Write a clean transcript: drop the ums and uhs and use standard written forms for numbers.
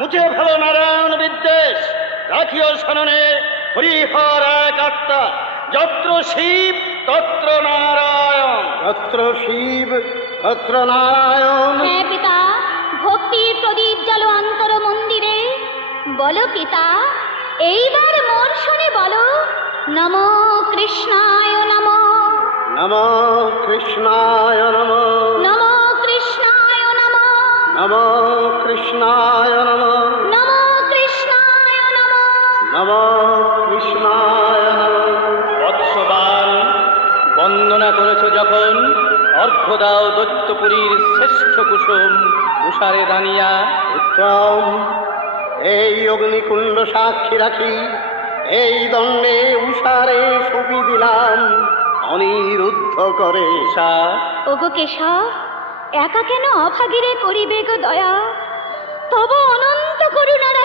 মুছে ফেলো নারায়ণ বিদ্বেষ, রাখিও শরণে হরিহর এক আত্মা। যত্র শিব তত্র নারায়ণ। তত্র শিব তত্র নারায়ণ। হ্যাঁ পিতা, ভক্তির প্রদীপ জ্বালো অন্তর মন্দিরে। বলো পিতা, এইবার মোর শুনে বলো, নমো কৃষ্ণায় নমো। নমো কৃষ্ণায় নমো। নমো কৃষ্ণায় নমো। নমো কৃষ্ণায় নমো। নমো কৃষ্ণায় নমো। নমো কৃষ্ণায় নমো। বৎসবান, বন্দনা করেছ যখন, অর্ঘ্য দাও দৈত্যপুরীর শ্রেষ্ঠ কুসুম উষারে রানিয়া। উত্তম, এই অগ্নিকুণ্ড সাক্ষী রাখি, এই দণ্ডে উষারে সপি দিলাম অনিরুদ্ধ করে। উষা, ওগো কেশব, একা কেন অভাগীরে করিবে গো দয়া?